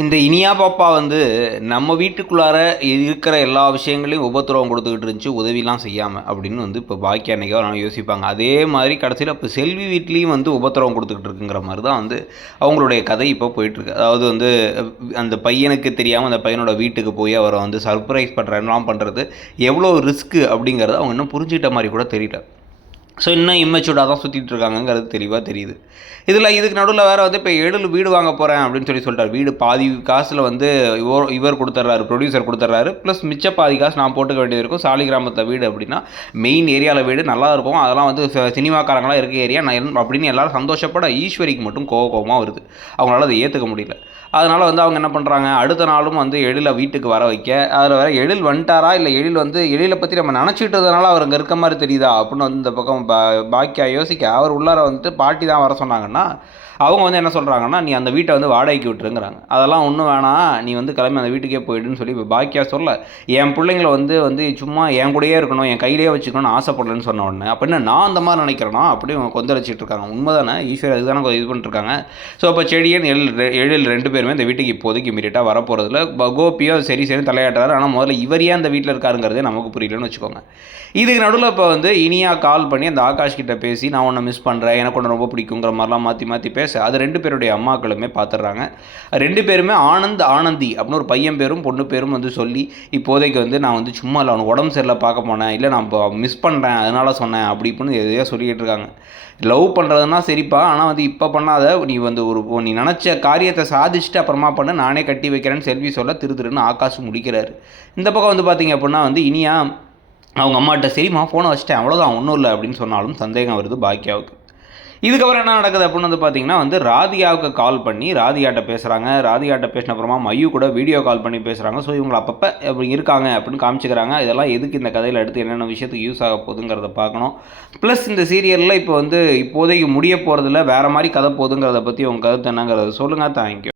இந்த இனியா பாப்பா வந்து நம்ம வீட்டுக்குள்ளார இருக்கிற எல்லா விஷயங்களையும் உபத்திரவம் கொடுத்துக்கிட்டு இருந்துச்சு உதவிலாம் செய்யாமல் அப்படின்னு வந்து இப்போ பாக்கி அன்றைக்கோ நான் யோசிப்பாங்க. அதே மாதிரி கடைசியில் இப்போ செல்வி வீட்லேயும் வந்து உபத்திரவம் கொடுத்துக்கிட்டு இருக்குங்கிற மாதிரி தான் வந்து அவங்களுடைய கதை இப்போ போயிட்டுருக்கு. அதாவது வந்து அந்த பையனுக்கு தெரியாமல் அந்த பையனோட வீட்டுக்கு போய் அவரை வந்து சர்ப்ரைஸ் பண்ணுறலாம் பண்ணுறது எவ்வளோ ரிஸ்க்கு அப்படிங்கிறத அவங்க இன்னும் புரிஞ்சுக்கிட்ட மாதிரி கூட தெரியல. ஸோ இன்னும் இம்மெச்சூர்டாக தான் சுற்றிட்டு இருக்காங்கங்கிறது தெளிவாக தெரியுது. இதுக்கு நடுவில் வேறு வந்து இப்போ எழில் வீடு வாங்க போகிறேன் அப்படின்னு சொல்லிட்டார். வீடு பாதி காசில் வந்து இவர் கொடுத்துட்றாரு, ப்ரொடியூசர் கொடுத்துட்றாரு. ப்ளஸ் மிச்ச பாதி காசு நான் போட்டுக்க வேண்டியது இருக்கும். சாலிகிராமத்தில் வீடு அப்படின்னா மெயின் ஏரியாவில் வீடு நல்லா இருக்கும். அதெல்லாம் வந்து சினிமாக்காரங்களாம் இருக்க ஏரியா நான் அப்படின்னு எல்லாரும் சந்தோஷப்பட ஈஸ்வரிக்கு மட்டும் கோபமாக வருது. அவங்களால அதை ஏற்றுக்க முடியல. அதனால் வந்து அவங்க என்ன பண்ணுறாங்க, அடுத்த நாளும் வந்து எழிலை வீட்டுக்கு வர வைக்க, அதில் வேறு எழில் வந்துட்டாரா இல்லை எழிலை பற்றி நம்ம நினச்சிட்டதுனால அவர் அங்கே இருக்க மாதிரி தெரியுதா அப்படின்னு வந்து இந்த பக்கம் பாக்கியா யோசிக்க, அவர் உள்ளார வந்துட்டு பாட்டி தான் வர சொன்னாங்கன்னா அவங்க வந்து என்ன சொல்கிறாங்கன்னா, நீ அந்த வீட்டை வந்து வாடகைக்கு விட்டுருங்கிறாங்க. அதெல்லாம் ஒன்றும் வேணாம், நீ வந்து கிளம்பி அந்த வீட்டுக்கே போயிடுன்னு சொல்லி இப்போ பாக்கியா சொல்ல, என் பிள்ளைங்களை வந்து சும்மா என் கூடயே இருக்கணும், என் கையிலேயே வச்சுக்கணும்னு ஆசைப்படலன்னு சொன்ன உடனே அப்படின்னு நான் அந்த மாதிரி நினைக்கிறேன்னா அப்படி அவங்க கொந்தளிச்சிட்டு இருக்காங்க. உண்மை தானே, ஈஸ்வரி அதுதானே இது பண்ணிட்டுருக்காங்க. ஸோ அப்போ செடியன் எழில் 2 பேருமே இந்த வீட்டுக்கு இப்போதைக்கு இமீடியட்டாக வரப்போகிறதுல கோபியோ சரி தலையாட்டுறாரு. ஆனால் முதல்ல இவர் ஏன் அந்த வீட்டில் இருக்காருங்கிறதே நமக்கு புரியலன்னு வச்சுக்கோங்க. இதுக்கு நடுவில் இப்போ வந்து இனியா கால் பண்ணி அந்த ஆகாஷ் கிட்ட பேசி, நான் உன்னை மிஸ் பண்ணுறேன், எனக்கு ஒன்று ரொம்ப பிடிக்குங்கிற மாதிரிலாம் மாற்றி பேச அது 2 பேருடைய அம்மாக்களுமே பார்த்துடுறாங்க. 2 பேருமே ஆனந்தி அப்படின்னு ஒரு பையன் பேரும் பொண்ணு பேரும் வந்து சொல்லி, இப்போதைக்கு வந்து நான் வந்து சும்மா இல்லை அவனுக்கு உடம்பு சரியில்லை பார்க்க போனேன், இல்லை நான் இப்போ மிஸ் பண்ணுறேன் அதனால சொன்னேன் அப்படி இப்படின்னு எதையோ சொல்லிக்கிட்டு இருக்காங்க. லவ் பண்ணுறதுனா சரிப்பா, ஆனால் வந்து இப்போ பண்ணாத, நீ வந்து நீ நினச்ச காரியத்தை சாதிச்சுட்டு அப்புறமா பண்ண, நானே கட்டி வைக்கிறேன்னு செல்வி சொல்ல திருன்னு ஆகாஷ் முடிக்கிறாரு. இந்த பக்கம் வந்து பார்த்தீங்க அப்படின்னா வந்து இனியா அவங்க அம்மாட்ட சரிம்மா ஃபோனை வச்சுட்டேன் அவ்வளோதான் ஒன்றும் இல்லை அப்படின்னு சொன்னாலும் சந்தேகம் வருது பாக்கியாவுக்கு. இதுக்கப்புறம் என்ன நடக்குது அப்படின்னு வந்து பார்த்தீங்கன்னா வந்து ராதிகாவுக்கு கால் பண்ணி ராதிகாட்ட பேசுகிறாங்க. ராதிகாட்ட பேசின அப்புறமா மையூ கூட வீடியோ கால் பண்ணி பேசுகிறாங்க. ஸோ இவங்க அப்பப்போ அப்படி இருக்காங்க அப்படின்னு காமிச்சிக்கிறாங்க. இதெல்லாம் எதுக்கு இந்த கதையில் எடுத்து என்னென்ன விஷயத்துக்கு யூஸ் ஆக போகுதுங்கிறத பார்க்கணும். ப்ளஸ் இந்த சீரியலில் இப்போ வந்து இப்போதைக்கு முடிய போகிறதுல வேறு மாதிரி கதை போகுதுங்கிறத பற்றி உங்கள் கருத்து என்னங்கிறத சொல்லுங்கள். தேங்க்யூ.